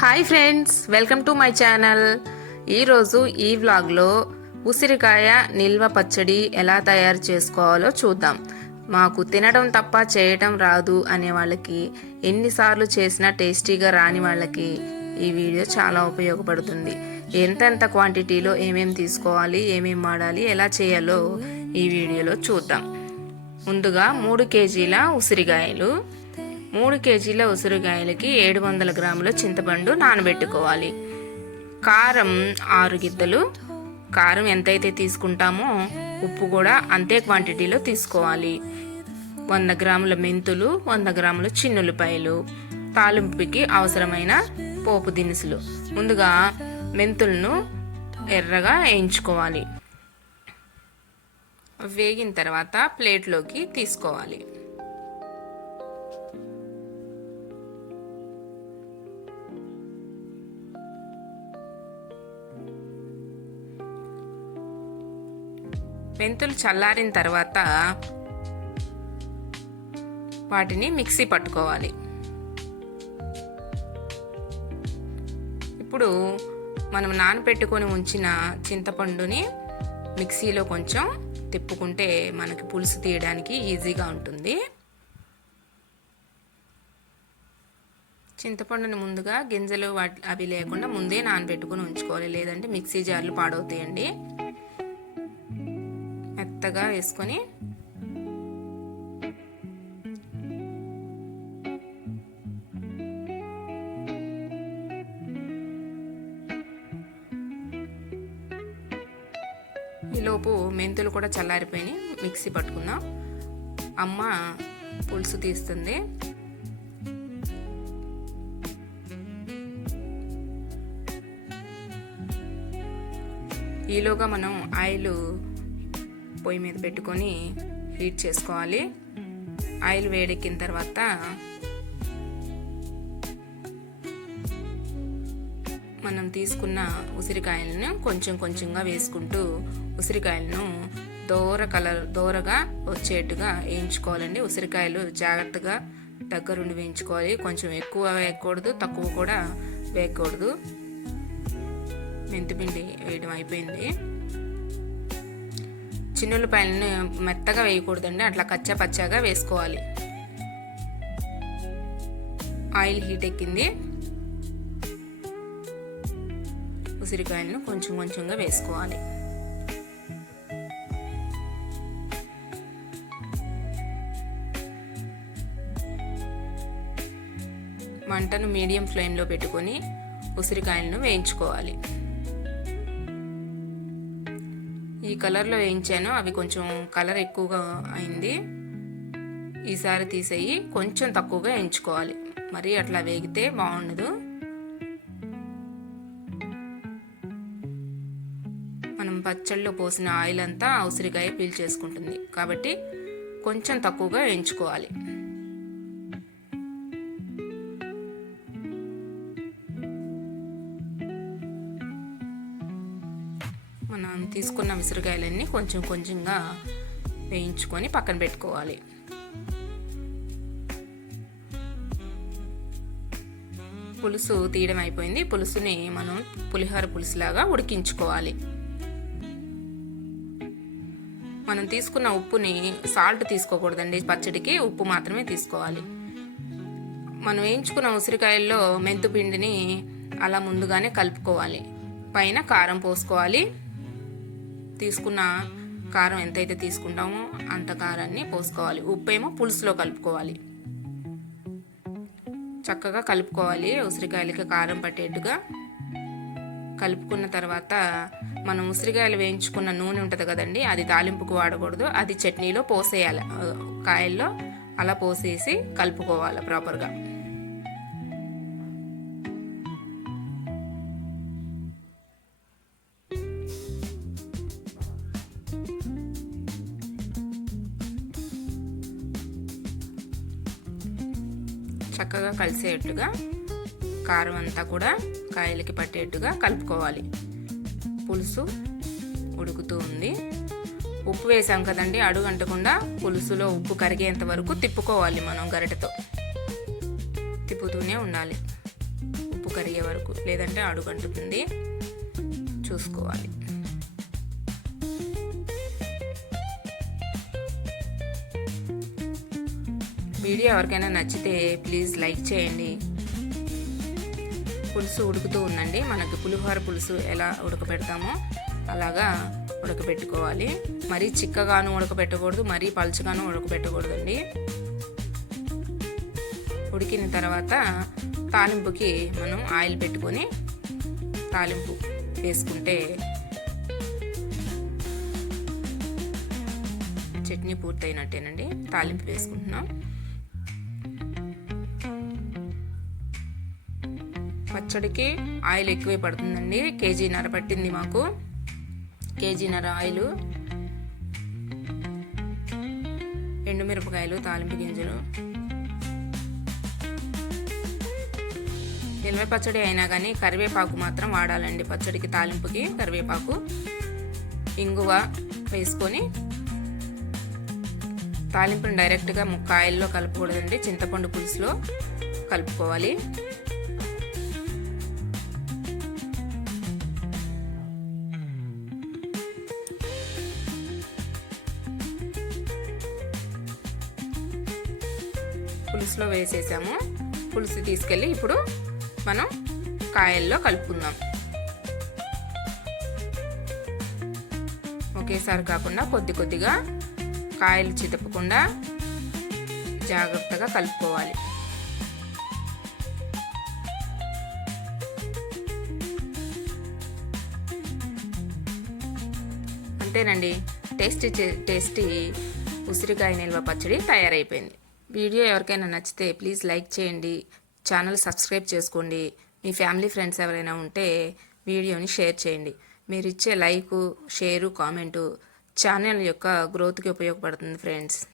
Hi friends welcome to my channel. ఈరోజు ఈ వ్లాగ్లో ఉసిరికాయ నిల్వ పచ్చడి ఎలా తయారు చేసుకోవాలో చూద్దాం. మాకు తినడం తప్ప చేయటం రాదు అనే వాళ్ళకి ఎన్నిసార్లు చేసినా టేస్టీగా రాని వాళ్ళకి ఈ వీడియో చాలా ఉపయోగపడుతుంది. ఎంతెంత క్వాంటిటీలో ఏమేమి తీసుకోవాలి ఏమేమి వాడాలి ఎలా చేయాలో ఈ వీడియోలో చూద్దాం. ముందుగా మూడు కేజీల ఉసిరికాయలు మూడు కేజీల ఉసిరికాయలకి ఏడు వందల గ్రాముల చింతపండు నానబెట్టుకోవాలి. కారం ఆరు గిద్దలు. కారం ఎంతైతే తీసుకుంటామో ఉప్పు కూడా అంతే క్వాంటిటీలో తీసుకోవాలి. వంద గ్రాముల మెంతులు వంద గ్రాముల చిన్నులపాయలు తాలింపుకి అవసరమైన పోపు దినుసులు. ముందుగా మెంతులను ఎర్రగా వేయించుకోవాలి. వేగిన తర్వాత ప్లేట్లోకి తీసుకోవాలి. మెంతులు చల్లారిన తర్వాత వాటిని మిక్సీ పట్టుకోవాలి. ఇప్పుడు మనం నానబెట్టుకొని ఉంచిన చింతపండుని మిక్సీలో కొంచెం తిప్పుకుంటే మనకి పులుసు తీయడానికి ఈజీగా ఉంటుంది. చింతపండుని ముందుగా గింజలు వాటి అవి లేకుండా ముందే నానబెట్టుకొని ఉంచుకోవాలి. లేదంటే మిక్సీ జార్లు పాడవుతాయండి. మెత్తగా వేసుకొని ఈలోపు మెంతులు కూడా చల్లారిపోయి మిక్సీ పట్టుకుందాం. అమ్మ పులుసు తీస్తుంది. ఈలోగా మనం ఆయిల్ పొయ్యి మీద పెట్టుకొని హీట్ చేసుకోవాలి. ఆయిల్ వేడెక్కిన తర్వాత మనం తీసుకున్న ఉసిరికాయలను కొంచెం కొంచెంగా వేసుకుంటూ ఉసిరికాయలను దోర కలర్ దోరగా వచ్చేట్టుగా వేయించుకోవాలండి. ఉసిరికాయలు జాగ్రత్తగా దగ్గరుండి వేయించుకోవాలి. కొంచెం ఎక్కువ వేయకూడదు తక్కువ కూడా వేయకూడదు. మెంతిపిండి వేయడం అయిపోయింది. చిన్నులపాయలను మెత్తగా వేయకూడదండి. అట్లా కచ్చా పచ్చాగా వేసుకోవాలి. ఆయిల్ హీట్ ఎక్కింది. ఉసిరికాయలను కొంచెం కొంచెంగా వేసుకోవాలి. మంటను మీడియం ఫ్లేమ్లో పెట్టుకొని ఉసిరికాయలను వేయించుకోవాలి. ఈ కలర్లో వేయించాను. అవి కొంచెం కలర్ ఎక్కువగా అయింది. ఈసారి తీసేయి. కొంచెం తక్కువగా వేయించుకోవాలి. మరి అట్లా వేగితే బాగుండదు. మనం పచ్చళ్ళలో పోసిన ఆయిల్ అంతా ఉసిరికాయ పీల్చేసుకుంటుంది కాబట్టి కొంచెం తక్కువగా వేయించుకోవాలి. మనం తీసుకున్న విసురుకాయలన్నీ కొంచెం కొంచెంగా వేయించుకొని పక్కన పెట్టుకోవాలి. పులుసు తీయడం అయిపోయింది. పులుసుని మనం పులిహోర పులుసులాగా ఉడికించుకోవాలి. మనం తీసుకున్న ఉప్పుని సాల్ట్ తీసుకోకూడదండి. పచ్చడికి ఉప్పు మాత్రమే తీసుకోవాలి. మనం వేయించుకున్న ఉసిరికాయల్లో మెంతు పిండిని అలా ముందుగానే కలుపుకోవాలి. పైన కారం పోసుకోవాలి. తీసుకున్న కారం ఎంతైతే తీసుకుంటామో అంత కారాన్ని పోసుకోవాలి. ఉప్పు ఏమో పులుసులో కలుపుకోవాలి. చక్కగా కలుపుకోవాలి. ఉసిరికాయలకి కారం పట్టేట్టుగా కలుపుకున్న తర్వాత మనం ఉసిరికాయలు వేయించుకున్న నూనె ఉంటుంది కదండి అది తాలింపుకు వాడకూడదు. అది చట్నీలో పోసేయాలి. కాయల్లో అలా పోసేసి కలుపుకోవాలి ప్రాపర్గా చక్కగా కలిసేట్టుగా కారం అంతా కూడా కాయలకి పట్టేట్టుగా కలుపుకోవాలి. పులుసు ఉడుకుతూ ఉంది. ఉప్పు వేసాం కదండి అడుగు అంటకుండా పులుసులో ఉప్పు కరిగేంత వరకు తిప్పుకోవాలి మనం గరిటెతో. తిప్పుతూనే ఉండాలి. ఉప్పు కరిగే వరకు లేదంటే అడుగంటుతుంది. చూసుకోవాలి. వీడియో ఎవరికైనా నచ్చితే ప్లీజ్ లైక్ చేయండి. పులుసు ఉడుకుతూ ఉందండి. మనకి పులిహోర పులుసు ఎలా ఉడకబెడతామో అలాగా ఉడకబెట్టుకోవాలి. మరీ చిక్కగాను ఉడకబెట్టకూడదు మరీ పలుచగాను ఉడకబెట్టకూడదండి. ఉడికిన తర్వాత తాలింపుకి మనం ఆయిల్ పెట్టుకొని తాలింపు వేసుకుంటే చట్నీ పూర్తయినట్టేనండి. తాలింపు వేసుకుంటున్నాం. పచ్చడికి ఆయిల్ ఎక్కువే పడుతుందండి. కేజీన్నర పట్టింది మాకు. కేజీన్నర ఆయిల్. ఎండుమిరపకాయలు తాలింపు గింజలు. నిల్వ పచ్చడి అయినా కానీ కరివేపాకు మాత్రం వాడాలండి పచ్చడికి తాలింపుకి కరివేపాకు. ఇంగువ వేసుకొని తాలింపుని డైరెక్ట్గా ముక్క ఆయిల్లో కలుపుకూడదండి. చింతపండు పులుసులో కలుపుకోవాలి. పులుసులో వేసేసాము. పులుసు తీసుకెళ్ళి ఇప్పుడు మనం కాయల్లో కలుపుకుందాం. ఒకేసారి కాకుండా కొద్ది కొద్దిగా కాయలు చితపకుండా జాగ్రత్తగా కలుపుకోవాలి. అంతేనండి. టేస్టీ టేస్టీ ఉసిరికాయ నిల్వ పచ్చడి తయారైపోయింది. వీడియో ఎవరికైనా నచ్చితే ప్లీజ్ లైక్ చేయండి ఛానల్ సబ్స్క్రైబ్ చేసుకోండి మీ ఫ్యామిలీ ఫ్రెండ్స్ ఎవరైనా ఉంటే వీడియోని షేర్ చేయండి. మీరు ఇచ్చే లైకు షేరు కామెంటు ఛానల్ యొక్క గ్రోత్కి ఉపయోగపడుతుంది ఫ్రెండ్స్.